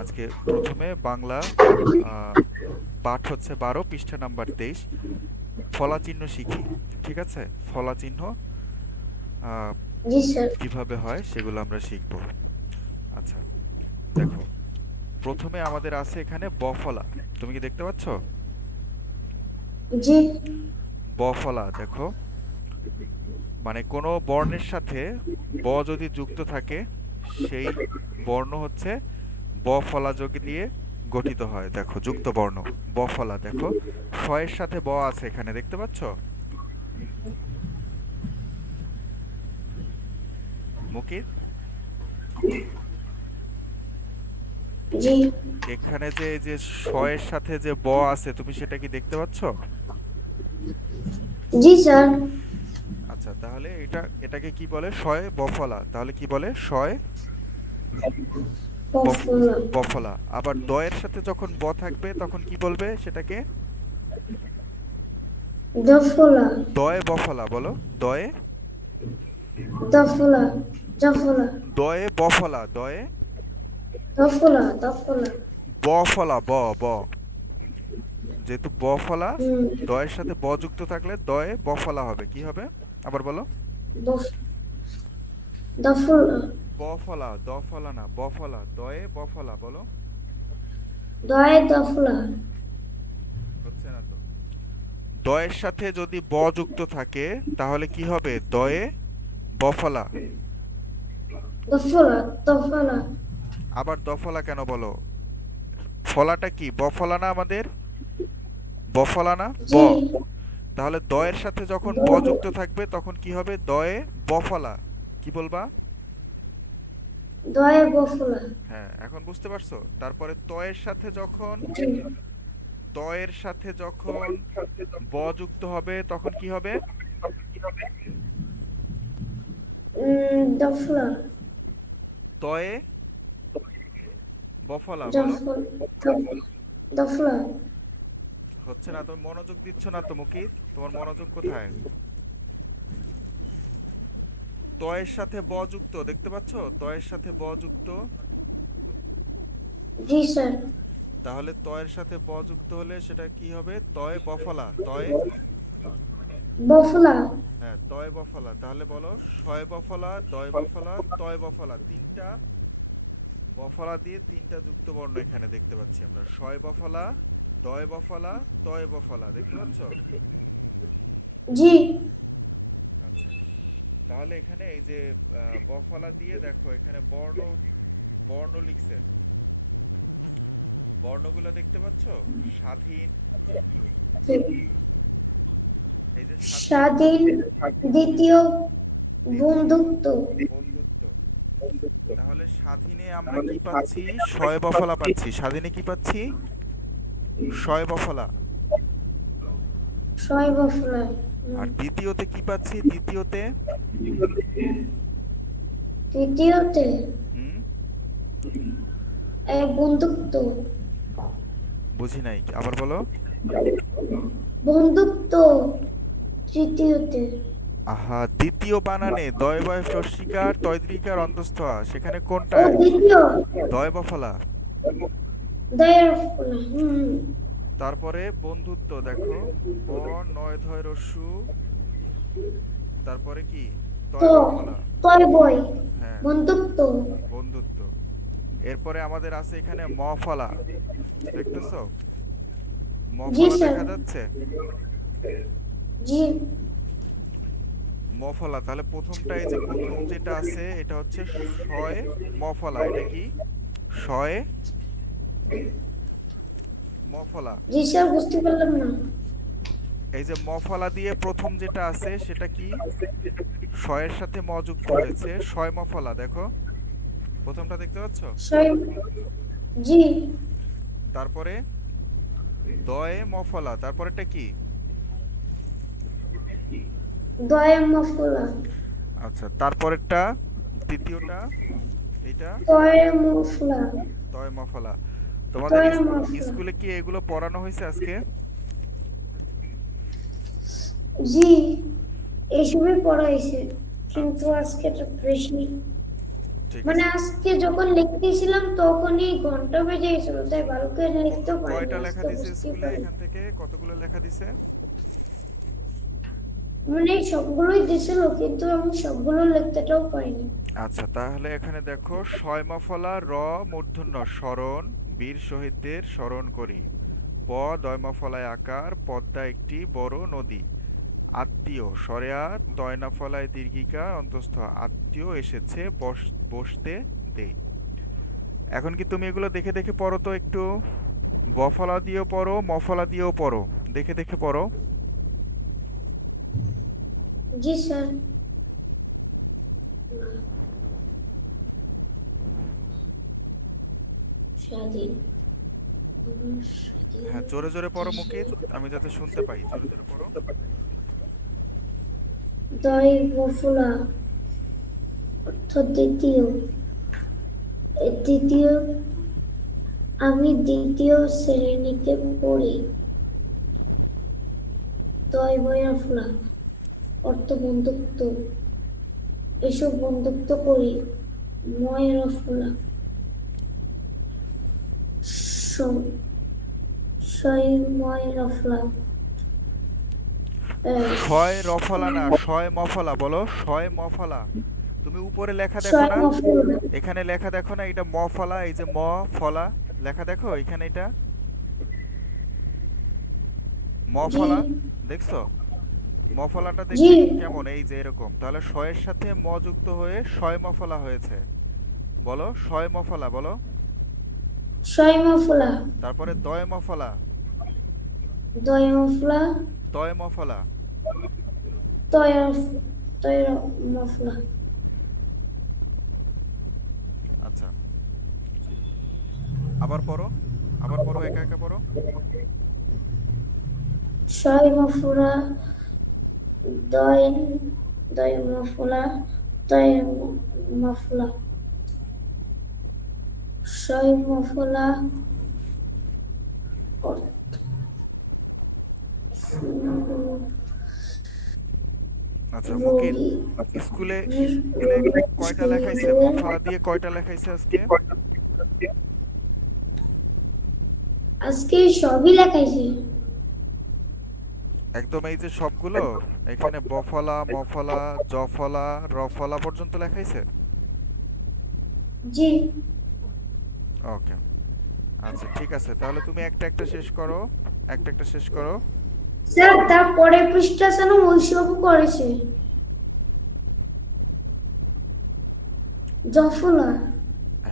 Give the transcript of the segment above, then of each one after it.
আজকে প্রথমে বাংলা পাঠ হচ্ছে 12, পৃষ্ঠা নাম্বার 23। ফলা চিহ্ন শিখি, ঠিক আছে? ফলা চিহ্ন আহ, জি স্যার। কিভাবে হয় সেগুলো আমরা শিখব। আচ্ছা, দেখো, প্রথমে আমাদের আছে এখানে ব ফলা। তুমি কি দেখতে পাচ্ছ? জি ব ফলা দেখো, মানে কোনো বর্ণের সাথে ব যদি যুক্ত থাকে, সেই বর্ণ হচ্ছে ব ফলা যোগ দিয়ে গঠিত হয়। দেখো, যুক্ত বর্ণ ব ফলা। দেখো, ফ এর সাথে ব আছে এখানে, দেখতে পাচ্ছ মুকিত? জি এখানে যে এই যে স এর সাথে যে ব আছে, তুমি সেটা কি দেখতে পাচ্ছ? জি স্যার। আচ্ছা, তাহলে এটাকে কি বলে? শয় বফলা। তাহলে কি বলে? শয় কফলা। বফলা। আবার দয়ের সাথে যখন ব থাকবে তখন কি বলবে সেটাকে? দফলা। দয়ে বফলা বলো। দয়ে দফলা। দফলা। দয়ে বফলা। দয়ে দফলা। দফলা। বফলা। ব ব যেহেতু বফলা, হুম। দয়ের সাথে ব যুক্ত থাকলে দয়ে বফলা হবে। কি হবে? আবার বলো। দফ- দফলা। বফলা। দফলা না, বফলা। দয়ে বফলা বলো। দয়ে দফলা। হচ্ছে না তো। দয়ের সাথে যদি ব যুক্ত থাকে তাহলে কি হবে? দয়ে বফলা। দফলা। দফলা। আবার দফলা কেন বলো? ফলাটা কি বফলা না আমাদের? বফলা না ব? জি। তাহলে দয়ের সাথে যখন ব যুক্ত থাকবে তখন কি হবে? দয়ে বফলা। কি বলবা? দয়ে বফলা। হ্যাঁ, এখন বুঝতে পারছো? তারপরে জি। তয়ের সাথে যখন ব যুক্ত হবে তখন কি হবে? দফলা। তয়ে বফলা বলো। দফলা। দফলা। হচ্ছে না। তুমি মনোযোগ দিচ্ছ না তো মুখী। তোমার মনোযোগ কোথায়? তয়ের সাথে ব যুক্ত, দেখতে পাচ্ছ? তয়ের সাথে ব যুক্ত। জি স্যার। তাহলে তয়ের সাথে ব যুক্ত হলে সেটা কি হবে? তয় বফলা। তয় বফলা। হ্যাঁ, তয় বফলা। তাহলে বলো, শয় বফলা, দয় বফলা, তয় বফলা। তিনটা বফলা দিয়ে তিনটা যুক্ত বর্ণ এখানে দেখতে পাচ্ছি আমরা। শয় বফলা, দয় বফলা, তয় বফলা, দেখতে পাচ্ছ? জি আচ্ছা, তাহলে এখানে এই যে বফলা দিয়ে দেখো, এখানে বর্ণ বর্ণ লিখছে। বর্ণগুলো দেখতে পাচ্ছ? স্বাধীন, এই যে স্বাধীন, স্বাধীন। দ্বিতীয় বন্ধুত্ব। বন্ধুত্ব। তাহলে স্বাধীনে আমরা কি পাচ্ছি? শয় বফলা পাচ্ছি। স্বাধীনে কি পাচ্ছি? শয় বফলা। ছয় বফলা। আর দ্বিতীয়তে কি পাচ্ছি? দ্বিতীয়তে তৃতীয়তে হুম, বন্ধুত্ব। বুঝি নাই, আবার বলো। বন্ধুত্ব তৃতীয়তে। আহা, দ্বিতীয় বানানে দয় বয় স্বস্তিকার তয়ত্রিকার অন্তস্থ আ। সেখানে ও কোনটায়? দ্বিতীয়। দয় বফলা। দয়ার ফলা। হুম। তারপরে বন্ধুত্ব দেখো, ব নয় ধয় রস্যু, তারপরে কি? তো তয় বফলা। তয় বই। হ্যাঁ, বন্ধুত্ব। বন্ধুত্ব। এরপরে আমাদের আছে এখানে ম ফলা, দেখতেছো? ম জি ফলা স্যার। দেখা যাচ্ছে? জি। ম ফলা। তাহলে প্রথমটা, এই যে প্রথম যেটা আছে এটা হচ্ছে শয় ম ফলা। এটা কি? শয় ম ফলা। জি স্যার, বুঝতে পারলাম না। এই যে ম ফলা দিয়ে প্রথম যেটা আছে সেটা কি? শয়ের সাথে ম যুক্ত হয়েছে, শয় ম ফলা। দেখো, প্রথমটা দেখতে পাচ্ছ? ছয়। জি। তারপরে দয়ে ম ফলা। তারপরেটা কি? দয়া মফলা। আচ্ছা, তারপরেরটা, তৃতীয়টা, এটা তয় মফলা। তয় ম ফলা। তোমাদের তয় মফলা। স্কুলে কি এগুলো পড়ানো হয়েছে আজকে? জি, এইসবই পড়া হয়েছে, কিন্তু আচ্ছা, আজকে তো বেশি। ঠিক ঠিক মানে আছে। আজকে যখন লিখতেছিলাম তখনই ঘন্টা বেজে গেছিল, তাই ভালো করে লিখতে পারিনি, কয়টা লেখা আজকে দিছে বুঝতেই স্কুলে পারলাম। এখান থেকে কতগুলো লেখা দিছে? মানে সবগুলোই দিছিল কিন্তু আমি সবগুলো লিখতেটাও পারিনি। আচ্ছা, তাহলে এখানে দেখো, শয়মাফলা র মূর্ধন্য স্মরণ, বীর শহীদদের স্মরণ করি। ব দয়মাফলায় আকার, পদ্মা একটি বড় নদী। আত্মীয় সরেয়া তয়নাফলায় দীর্ঘিকা অন্তস্থ, আত্মীয় এসেছে বসতে দেই। এখন কি তুমি এগুলো দেখে দেখে পড়ো তো একটু? বফলা দিয়েও পড়ো, মফলা দিয়েও পড়ো, দেখে দেখে পড়ো। জি স্যার। স্বাধীন। হ্যাঁ, জোরে জোরে পড়ো মুকিত, আমি যাতে শুনতে পাই, জোরে জোরে পড়ো। দয় মফুলা অর্থ দ্বিতীয়। দ্বিতীয়, আমি দ্বিতীয় শ্রেণীতে পড়ি। দয় ময়ফুলা অর্থ বন্ধুত্ব, এসব বন্ধুত্ব করি। ময়রফুলা সয় ময়রফুলা শয় রফলা না, শয় মফলা বলো, শয় মফলা। তুমি উপরে লেখা দেখো সয় না? মফুলা। এখানে লেখা দেখো না, এটা মফলা, এই যে ম ফলা লেখা দেখো এখানে, এটা জি মফলা, দেখছো? মফলাটা জি। দেখতে কেমন, এই যে এরকম, তাহলে শয়ের সাথে ম যুক্ত হয়ে শয় মফলা হয়েছে। বলো শয় মফলা বলো। সয় মফুলা। তারপরে দয় মফলা, দয় মফুলা। তয় মফলা। তয় তয় মফুলা। আচ্ছা, আবার পড়ো, আবার পড়ো, একা একা পড়ো। সয় মফুলা। দয় দয় মফুলা। তয় মফুলা। সয় মফুলা আচ্ছা মুকিত, রোগী। স্কুলে স্কুলে কয়টা লেখাইছে, মফলা দিয়ে কয়টা লেখাইছে আজকে? আজকে সবই লেখাইছি। একদম এই যে সবগুলো, এখানে বফলা মফলা জফলা রফলা পর্যন্ত লেখাইছে? জি ওকে, আচ্ছা ঠিক আছে, তাহলে তুমি একটা একটা শেষ করো, একটা একটা শেষ করো। স্যার, তারপরে পৃষ্ঠা যেন ওইসব করেছে। জফলা।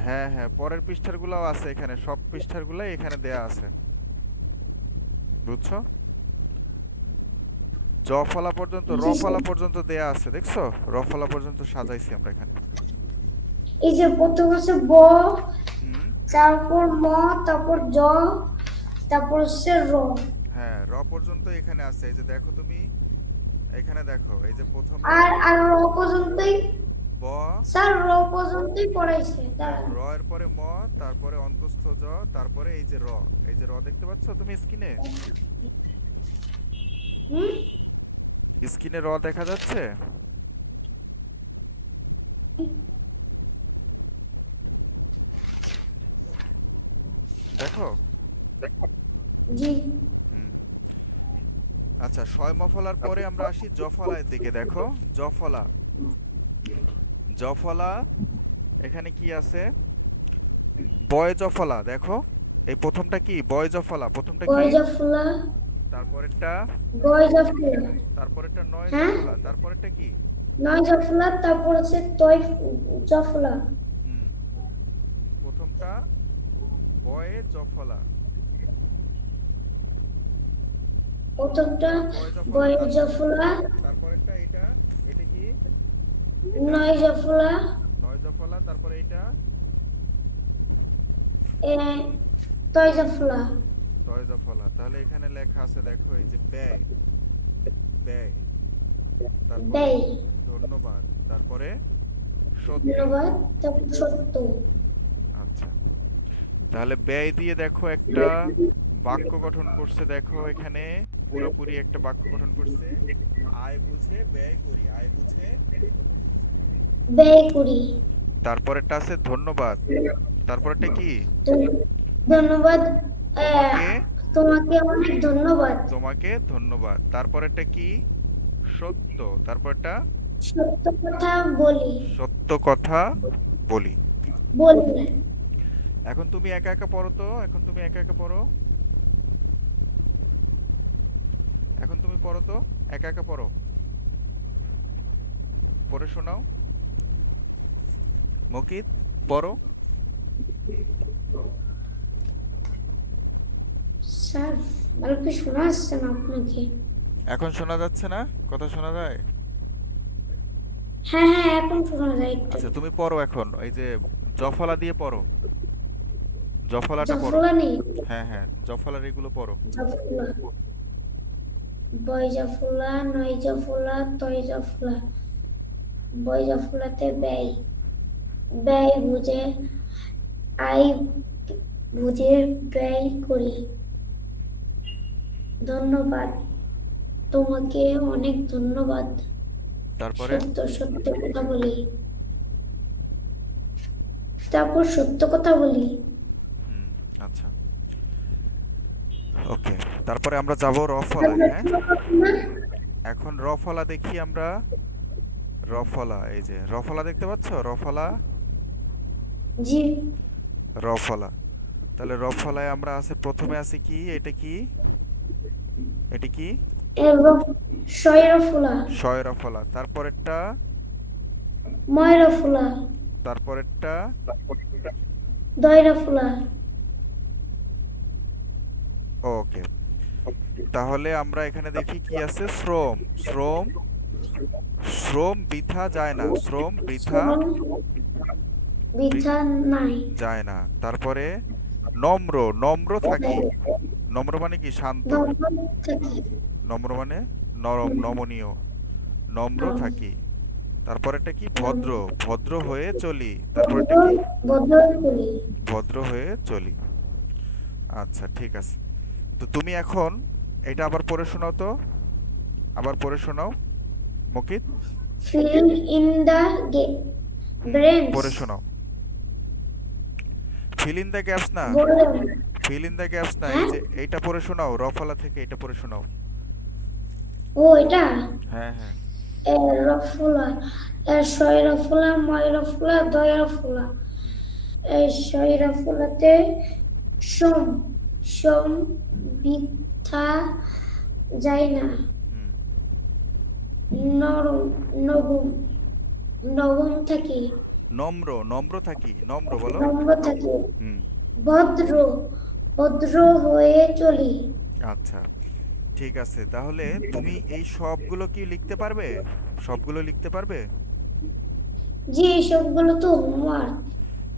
হ্যাঁ হ্যাঁ, পরের পৃষ্ঠারগুলোও আছে এখানে, সব পৃষ্ঠারগুলাই এখানে দেয়া আছে, বুঝছো? জফলা পর্যন্ত, জি স্যার। রফলা পর্যন্ত দেয়া আছে, দেখছো? রফলা পর্যন্ত সাজাইছি আমরা এখানে। এই যে প্রথম আছে ব, হুম, তারপর ম, তারপর জ, তারপর হচ্ছে র। হ্যাঁ, র পর্যন্ত এখানে আছে, এই যে দেখো তুমি, এখানে দেখো, এই যে প্রথমে আর আর র পর্যন্তই। ব, স্যার, র পর্যন্তই পড়াইছে, দাঁড়ান। র এর পরে ম, তারপরে অন্তস্থ জ, তারপরে এই যে র। এই যে র দেখতে পাচ্ছ তুমি স্ক্রিনে? হুম। স্ক্রিনে র দেখা যাচ্ছে? দেখো। জি হুম। আচ্ছা, শয় মফলার পরে আমরা আসি জফলার দিকে, দেখো জফলা। জফলা, এখানে কি আছে? বয় জফলা, দেখো এই প্রথমটা কি? বয় জফলা, প্রথমটা কি? গয়জাফুলা। তারপরেরটা? গয়জাফুলা। তারপরেরটা নয় হ্যাঁ, জফলা, তারপরেরটা কি? নয় জাফুলা, তারপর হচ্ছে তয় জাফুলা। হুম, প্রথমটা বয়ে জফলা, প্রথমটা বয় জফলা, গয়জাফুলা। তারপরেরটা এটা, এটা কি? নয় জাফুলা। নয় জফলা, তারপরে এটা এ তয় জাফুলা। ছয় জফলা। তাহলে এখানে লেখা আছে, দেখো এই যে ব্যয়, ব্যয়, তারপরে ব্যয়। ধন্যবাদ, তারপরে সত্যি। ধন্যবাদ, তারপর সত্য। তাহলে ব্যয় দিয়ে দেখো একটা বাক্য গঠন করছে, দেখো এখানে পুরোপুরি একটা বাক্য গঠন করছে। আয় বুঝে ব্যয় করি, আয় বুঝে ব্যয় করি। তারপরেরটা আছে ধন্যবাদ। তারপরেরটা কি? ধন্যবাদ। আহ, তোমাকে তোমাকে অনেক ধন্যবাদ। তোমাকে ধন্যবাদ। তারপরেরটা কি? সত্য। তারপরটা সত্য কথা বলি। সত্য কথা বলি। বলি। এখন তুমি একা একা পড়ো তো, এখন তুমি একা একা পড়ো। এখন তুমি পড়ো তো, একা একা পড়ো, পড়ে শোনাও। মকিত, পড়ো। স্যার, অল্প শোনা যাচ্ছে না আপনাকে? এখন শোনা যাচ্ছে না? কথা শোনা যায়? হ্যাঁ হ্যাঁ, এখন শোনা যায় একটু। আচ্ছা তুমি পড়ো এখন, এই যে জফলা দিয়ে পড়ো, জফলাটা পড়ো। জাফলা নেই। হ্যাঁ হ্যাঁ, জফলার এগুলো পড়ো। জাফলা। বয় জাফলা, নয় জাফলা, তয় জাফলা। বয় জাফলাতে ব্যয়। ব্যয় বুঝে। আয় বুঝে ব্যয় করি। ধন্যবাদ। তোমাকে অনেক ধন্যবাদ। তারপরে সত্য সত্য কথা বলি। তারপর সত্য কথা বলি। আচ্ছা ওকে, তারপরে আমরা যাব রফলায়। হ্যাঁ, এখন রফলা দেখি আমরা। রফলা, এই যে রফলা দেখতে পাচ্ছ, রফলা, জি। রফলা। তাহলে রফলায় আমরা আছে, প্রথমে আছে কি, এটা কি, এটি কি? এবং শয়রা ফুলা। শয় রফলা। তারপরেরটা, ময়রা ফুলা। তারপরেরটা, দয়রা ফুলা। ওকে। তাহলে আমরা এখানে দেখি কি আছে, শ্রম। শ্রম, শ্রম বৃথা যায় না, শ্রম বৃথা শ্রম বৃ- বৃথা নাই। যায় না। তারপরে নম্র, নম্র থাকি। নম্র মানে কি, শান্ত। নম্র থাকি। নম্র মানে নরম, নমনীয়, নম্র থাকি। তারপরেরটা কি, ভদ্র, ভদ্র হয়ে চলি। তারপরেরটা বদল কি, বদল করি। ভদ্র হয়ে চলি। আচ্ছা ঠিক আছে, তো তুমি এখন এটা আবার পড়ে শোনাও তো, আবার পড়ে শোনাও মকিত, Fill in the পড়ে brains. শোনাও। ফিল ইন দ্য গ্যাপস না, বললাম। ফিল ইন দ্য গ্যাপস না, এই হ্যাঁ, যে এইটা পড়ে শোনাও, রফলা থেকে এটা পড়ে শোনাও। ও এটা। হ্যাঁ হ্যাঁ, রফুলা। শয়রা ফুলা, ময়রা ফুলা, দয়রা ফুলা। শয়রা ফুলাতে সোম। সোম বৃথা যায় না। নরম। নবম। নবম থাকি। নম্র, নম্র থাকি, নম্র বলো। নম্র থাকি। হুম, ভদ্র। ভদ্র হয়ে চলি। আচ্ছা ঠিক আছে, তাহলে তুমি এই সবগুলো কি লিখতে পারবে? সবগুলো লিখতে পারবে? জি, এসবগুলো তো হোমওয়ার্ক।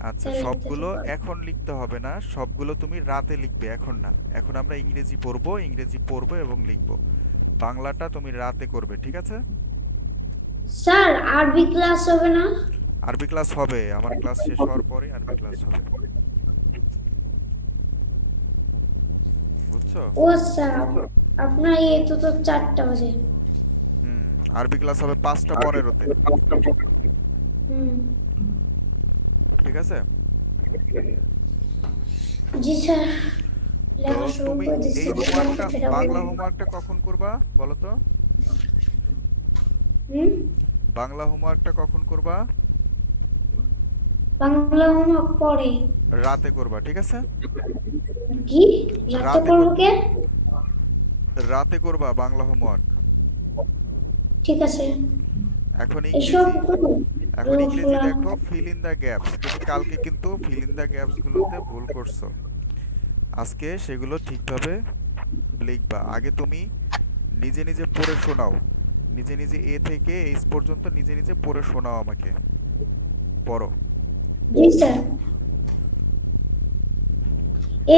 আচ্ছা তাই লিখতে সবগুলো পারবো। এখন লিখতে হবে না, সবগুলো তুমি রাতে লিখবে, এখন না। এখন আমরা ইংরেজি পড়বো, ইংরেজি পড়বো এবং লিখবো। বাংলাটা তুমি রাতে করবে, ঠিক আছে? স্যার, আরবি ক্লাস হবে না? আরবি ক্লাস হবে, আমার ক্লাস শেষ হওয়ার পরই আরবি ক্লাস হবে, বুঝছো? ও স্যার, আপনার তো 4টা বাজে। আরবি ক্লাস হবে 5টা 15-তে, হুম, ঠিক আছে? জি স্যার। তো লেখা শুরু তুমি করে দিচ্ছি, এই হোমওয়ার্কটা, সেটা বাংলা বলুন। হোমওয়ার্কটা কখন করবা বলো তো? হুম, বাংলা হোমওয়ার্কটা কখন করবা? বাংলা হোমওয়ার্ক পরে। রাতে করবা, ঠিক আছে? কি? রাতে রাতে করবো করবা, কে? রাতে করবা বাংলা হোমওয়ার্ক। ঠিক আছে। এখন এসব ইংরেজি, গুলো এখন ইংরেজি রফলা। দেখো, ফিল ইন দ্য গ্যাপস। তুমি কালকে কিন্তু ফিল ইন দ্য গ্যাপস গুলোতে ভুল করছো, আজকে সেগুলো ঠিকভাবে লিখবা। আগে তুমি নিজে নিজে পড়ে শোনাও, নিজে নিজে এ থেকে এইচ পর্যন্ত নিজে নিজে পড়ে শোনাও আমাকে, পড়ো। জি স্যার।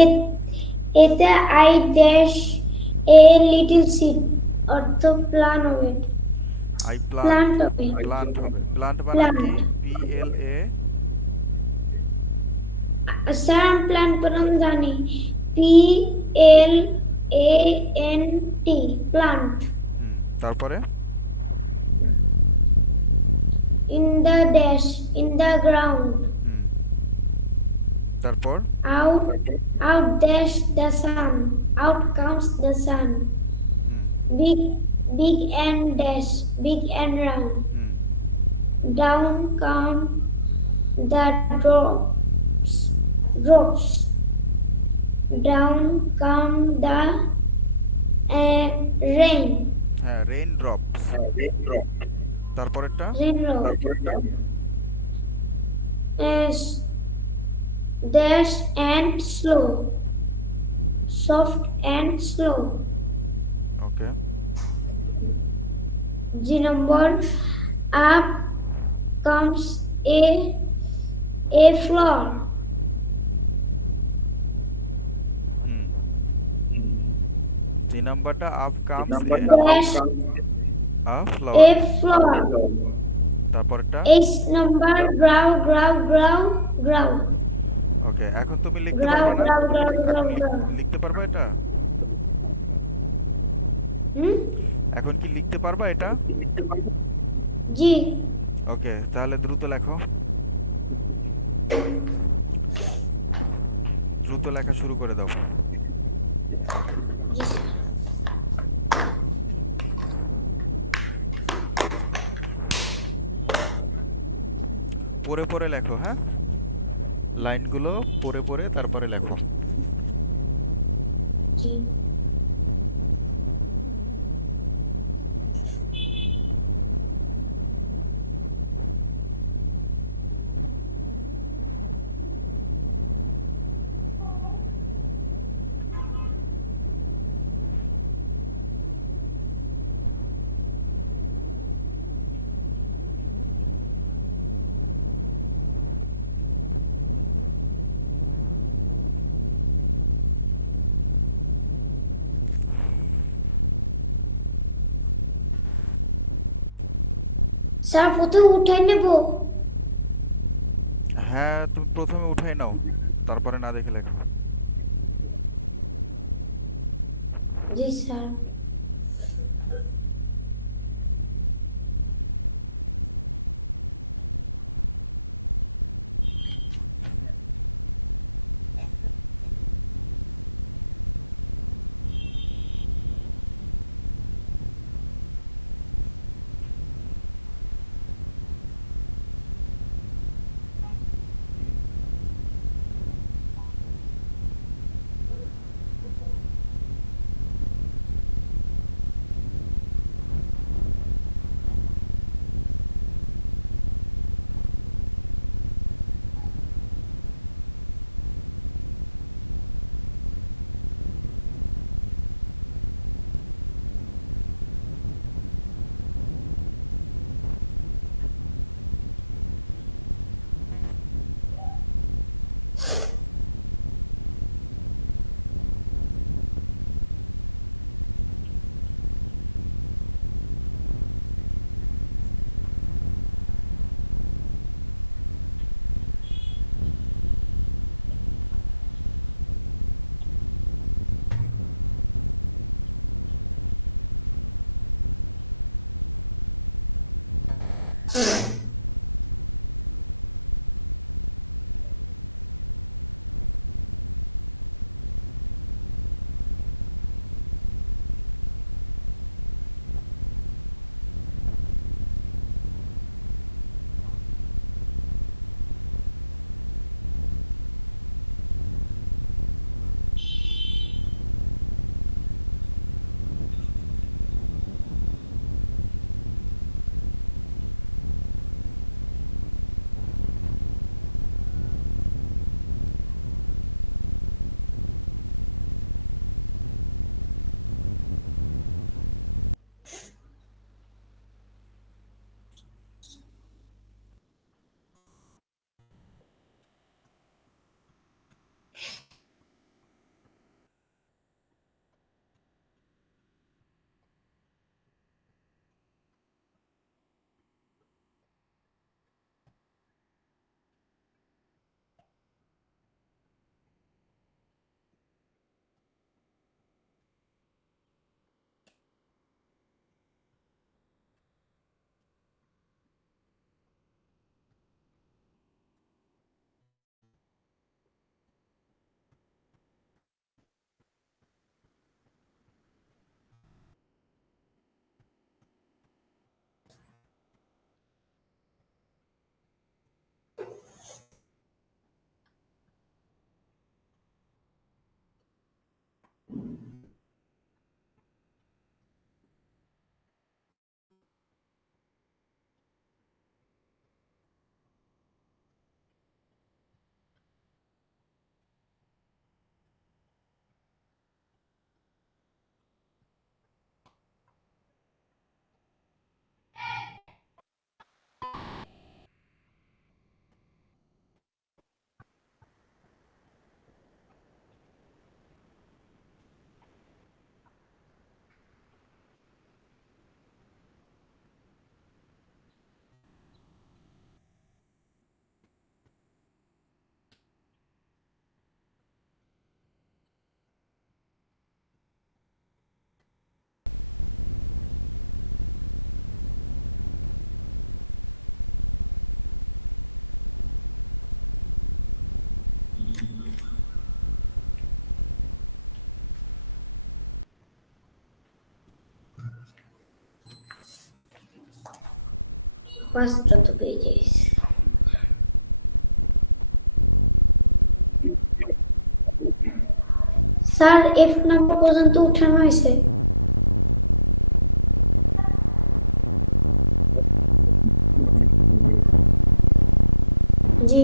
এ- এতে I dash a little seed, অর্থ প্লান হবে। আই প্লান্ট, প্লান্ট হবে। প্লান্ট হবে, প্লান্ট মানে কি, প্লান্ট। পি এল এ। স্যার, আমি প্লান্ট বানান জানি। P L A N T. Plant. তারপরে in the dash, in the ground. তারপর Out, out dash the sun. Out comes the sun. Big, big and dash, big and round. Down come the drops. Down come the rain. হ্যাঁ, rain drops. তারপরেরটা Raindrop. Dash and slow. Soft and slow. Okay. G number. Up comes a floor. জি নাম্বারটা up comes Dash a a flower. floor. তারপরেরটা H number. Grow, grow, grow, grow. ওকে। এখন তুমি লিখতে Grow, পারবে না? grow, grow, grow, এখন grow. লিখতে পারবা এটা? Hmm? এখন কি লিখতে পারবা এটা? G. ওকে, তাহলে দ্রুত লেখো। দ্রুত লেখা শুরু করে দাও। পড়ে পড়ে লেখো, হ্যাঁ? লাইনগুলো পড়ে পড়ে তারপরে লেখো। G. স্যার প্রথমে উঠাই নেব। হ্যাঁ, তুমি প্রথমে উঠাই নাও, তারপরে না দেখে লেখো। জি স্যার। পাঁচটা তো পেয়ে যাইছে। স্যার এফ নাম্বার পর্যন্ত উঠানো হয়েছে। জি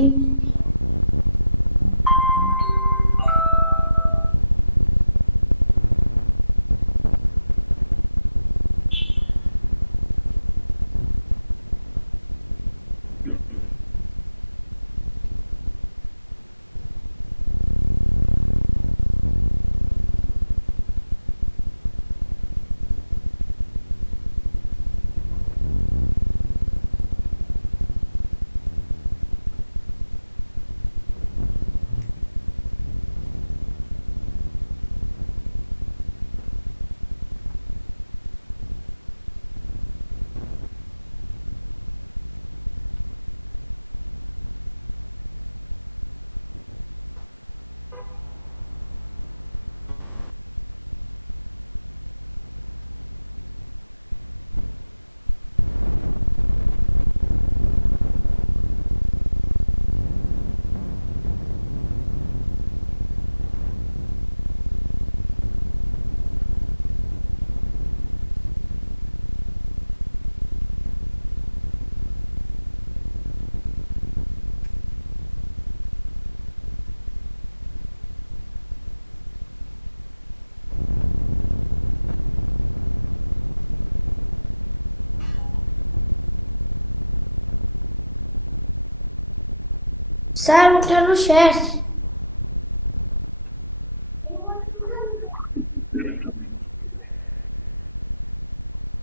স্যার উঠানো শেষ।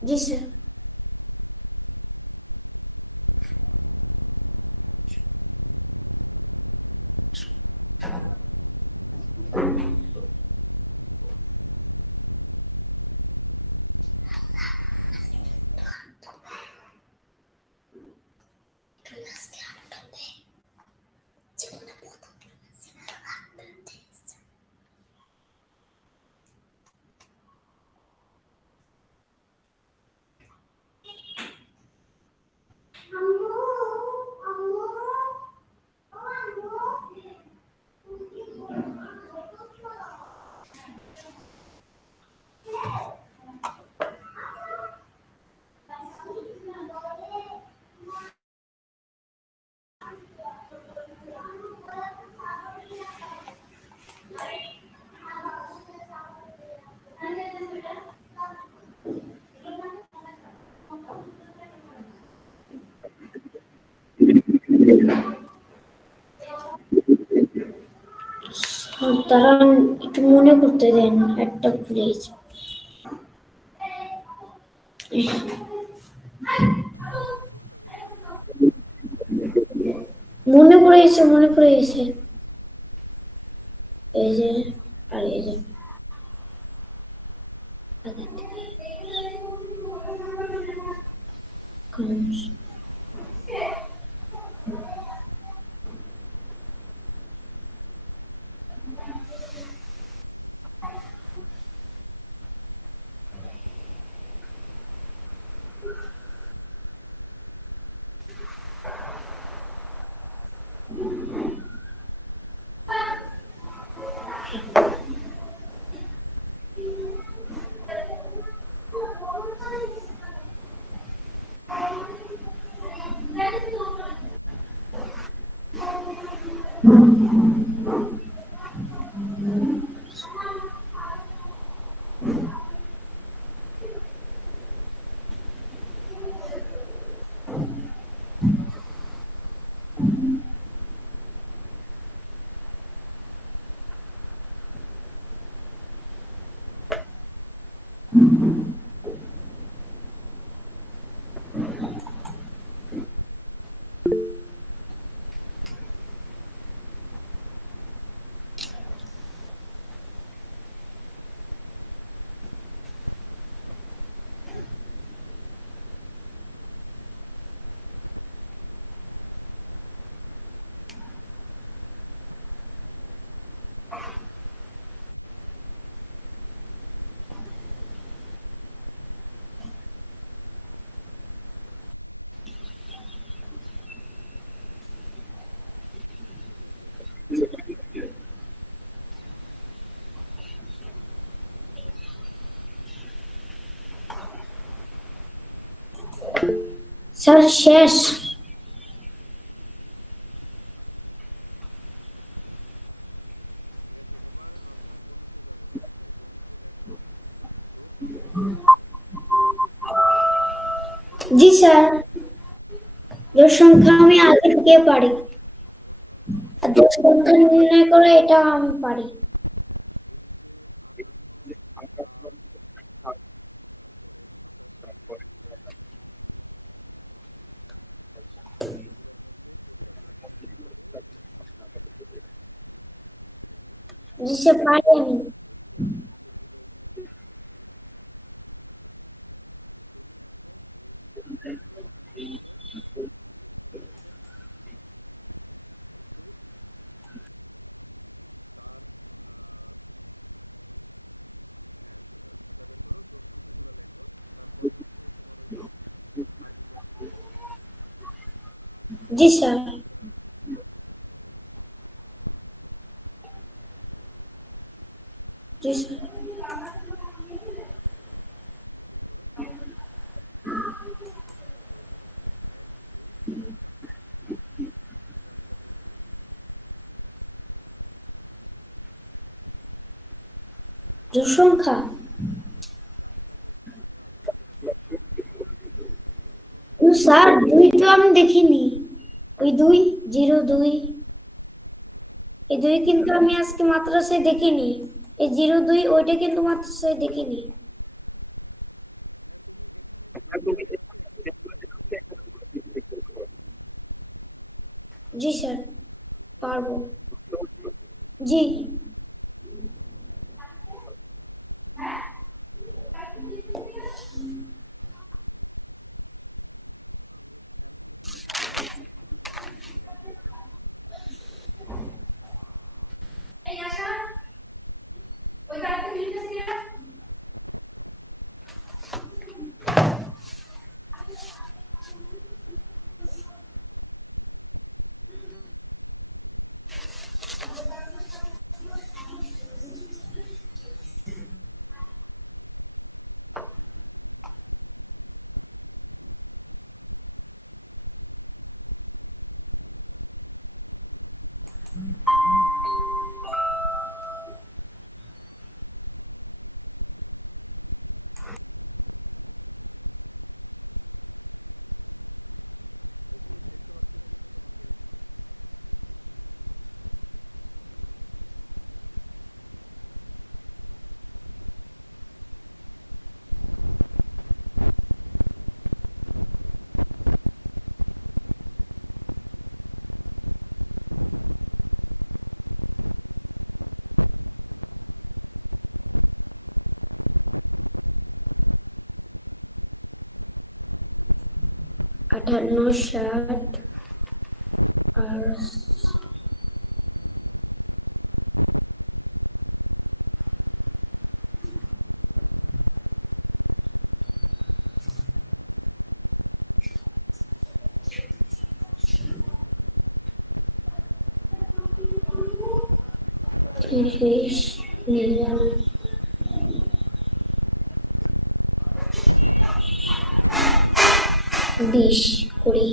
জি স্যার। তারা একটু মনে করতে দেন একটা প্লিজ। কোনটা বলছেন? মনে পড়ে গেছে, মনে পড়ে গেছে। এই যে, আর এই যে আগে থেকে comes। স্যার শেষ। ঠিক আছে, এবার আমরা গণিতে যাব। ঠিক আছে, গণিতে দেখো জোড় সংখ্যা জি স্যার, জোড় সংখ্যা আমি আগে থেকে পারি, জোড় সংখ্যা আর জোড় সংখ্যা নির্ণয় করে এটা আমি পারি। এই যে 58, 60, তারপরে 87, এগুলোর মধ্যে কোনটা গুণিত হতে পারে এই সংখ্যাগুলো। ঠিক আছে, জি স্যার পারি আমি। এই অঙ্কগুলোর মধ্যে তুমি এখন এই জোড় সংখ্যাগুলোর একটু তার হ্যাঁ, খাতা বের করো, জোড় সংখ্যাগুলো লেখো। তারপর হচ্ছে তোমার ওই যে আরবি ক্লাসে যাও। আর জি আরবি স্যার। ক্লাসে আমরা সবকিছু পড়াই। জি স্যার। তাহলে তুমি এটা বের করো, পছন্দ করে ফেলো। 1 2 4, চারটা বের হয়ে গেছে। জোড় সংখ্যা চারটা জোড় সংখ্যা বের করে ফেলো। উত্তরগুলোর মধ্যে স্যার, দুই তো আমি দেখিনি। ওই দুই, 02, এই দুই কিন্তু আমি আজকে মাদ্রাসায় দেখিনি। এই 02 ওইটা কিন্তু মাদ্রাসায় দেখিনি। হ্যাঁ, তুমি এখানে যেগুলো দেয়া আছে এগুলো বের করে ফেলো। জি স্যার বুঝতে পারবো। পেরেছো? জি আমি অ্যান্সারগুলো লিখে দিচ্ছি, তোমরা দেখে নিও। ঠিক আছে, দেখি দেখতে পাচ্ছি না কিন্তু তোমাকে। আটান্ন, 60 আর 30, 20, 20।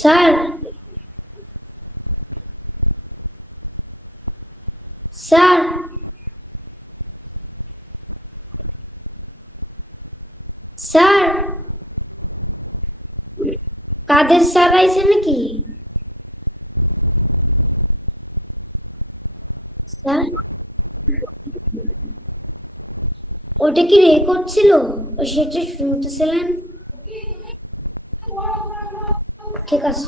স্যার, স্যার, স্যার, হ্যাঁ, বলো। কাদের স্যার আইছে নাকি? না, আসে নাই। স্যার, ওটা কি রেকর্ড ছিল? ও সেটা শুনতেছিলেন? ঠিক আছে।